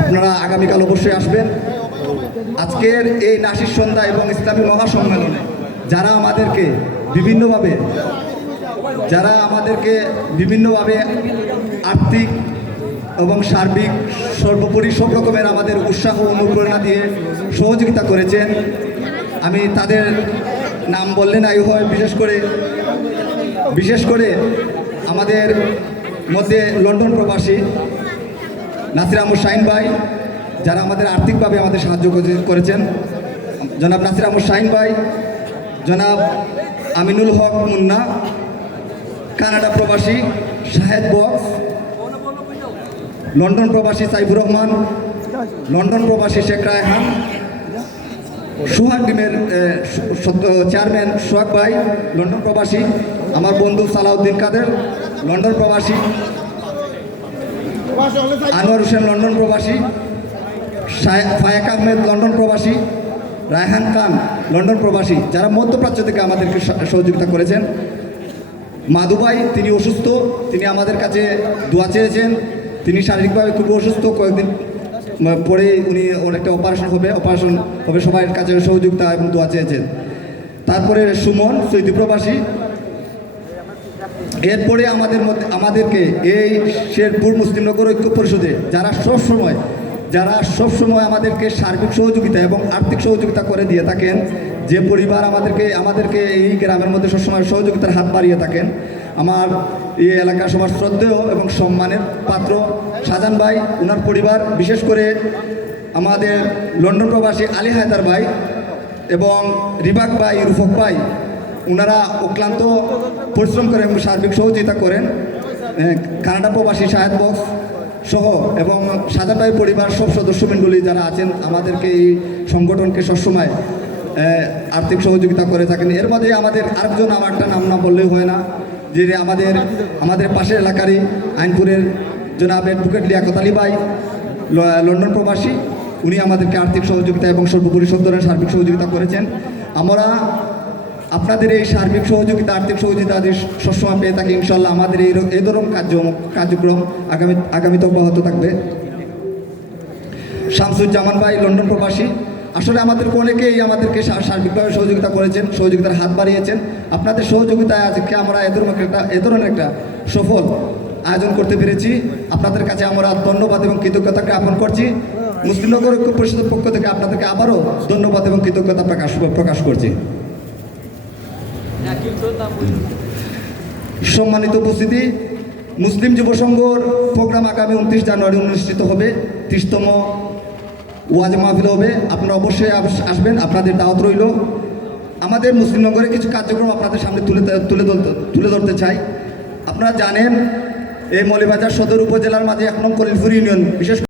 আপনারা আগামীকাল অবশ্যই আসবেন। আজকের এই নাসির সন্ধ্যা এবং ইসলামী মহাসম্মেলনে যারা আমাদেরকে বিভিন্নভাবে, যারা আমাদেরকে বিভিন্নভাবে আর্থিক এবং সার্বিক সর্বোপরি সব রকমের আমাদের উৎসাহ অনুপ্রেরণা দিয়ে সহযোগিতা করেছেন, আমি তাদের নাম বললে নাই হয়, বিশেষ করে বিশেষ করে আমাদের মধ্যে লন্ডন প্রবাসী নাসির আহমদ শাহিন ভাই, যারা আমাদের আর্থিকভাবে আমাদের সাহায্য করেছেন। জনাব নাসির আহমদ শাহিন ভাই, জনাব আমিনুল হক মুন্না, কানাডা প্রবাসী, শাহেদ বক্স, লন্ডন প্রবাসী সাইফুর রহমান, লন্ডন প্রবাসী শেখ রায়হান, সুহাগ টিমের চেয়ারম্যান সোহাগ ভাই, লন্ডন প্রবাসী, আমার বন্ধু সালাউদ্দিন কাদের, লন্ডন প্রবাসী আনোয়ার হোসেন লন্ডন প্রবাসী ফায়াক আহমেদ লন্ডন প্রবাসী, রায়হান খান লন্ডন প্রবাসী, যারা মধ্যপ্রাচ্য থেকে আমাদেরকে সহযোগিতা করেছেন। মাধুভাই তিনি অসুস্থ, তিনি আমাদের কাছে দোয়া চেয়েছেন। তিনি শারীরিকভাবে খুব অসুস্থ, কয়েকদিন পরে উনি একটা অপারেশন হবে অপারেশন হবে সবার কাছে সহযোগিতা এবং দোয়া চেয়েছেন। তারপরে সুমন, সৈদি প্রবাসী এরপরে আমাদের মধ্যে, আমাদেরকে এই শেরপুর মুসলিমনগর ঐক্য পরিষদে যারা সব সময় যারা সবসময় আমাদেরকে সার্বিক সহযোগিতা এবং আর্থিক সহযোগিতা করে দিয়ে থাকেন, যে পরিবার আমাদেরকে আমাদেরকে এই গ্রামের মধ্যে সবসময় সহযোগিতার হাত বাড়িয়ে থাকেন, আমার এই এলাকার সবার শ্রদ্ধেয় এবং সম্মানের পাত্র শাহজান ভাই ওনার পরিবার, বিশেষ করে আমাদের লন্ডন প্রবাসী আলী হায়দার ভাই এবং রিবাক ভাই, রুফক ভাই ওনারা অক্লান্ত পরিশ্রম করে এবং সার্বিক সহযোগিতা করেন। কানাডা প্রবাসী সাহেব বক্স সহ এবং সাদা পরিবার সব সদস্যবৃন্দগুলি যারা আছেন, আমাদেরকে এই সংগঠনকে সবসময় আর্থিক সহযোগিতা করে থাকেন। এর মধ্যে আমাদের আরেকজন, আমার একটা নাম না বললেই হয় না যে আমাদের আমাদের পাশের এলাকারই আইনপুরের জনাব অ্যাডভোকেট লিয়াকত আলী ভাই লন্ডন প্রবাসী। উনি আমাদেরকে আর্থিক সহযোগিতা এবং সর্বোপরি সব ধরনের সার্বিক সহযোগিতা করেছেন। আমরা আপনাদের এই সার্বিক সহযোগিতা, আর্থিক সহযোগিতা যদি সবসময় পেয়ে থাকি, ইনশাল্লাহ আমাদের এই এই ধরনের কার্য কার্যক্রম আগামী আগামীতে অব্যাহত থাকবে। শামসুজ্জামান ভাই, লন্ডন প্রবাসী। আসলে আমাদের অনেকেই আমাদেরকে সার্বিকভাবে সহযোগিতা করেছেন, সহযোগিতার হাত বাড়িয়েছেন। আপনাদের সহযোগিতায় আজকে আমরা এ ধরনের একটা এ ধরনের একটা সফল আয়োজন করতে পেরেছি। আপনাদের কাছে আমরা ধন্যবাদ এবং কৃতজ্ঞতা জ্ঞাপন করছি। মুসলিমনগর ঐক্য পরিষদের পক্ষ থেকে আপনাদেরকে আবারও ধন্যবাদ এবং কৃতজ্ঞতা প্রকাশ প্রকাশ করছি। সম্মানিত উপস্থিতি, মুসলিম যুব সংঘর প্রোগ্রাম আগামী উনত্রিশ জানুয়ারি অনুষ্ঠিত হবে, ত্রিশতম ওয়াজ মাহফিল হবে। আপনারা অবশ্যই আসবেন, আপনাদের দাওয়াত রইল। আমাদের মুসলিম মুসলিমনগরে কিছু কার্যক্রম আপনাদের সামনে তুলে তুলে তুলে ধরতে চাই। আপনারা জানেন, এই মলিবাজার সদর উপজেলার মাঝে এক নং কলিলপুর ইউনিয়ন, বিশেষ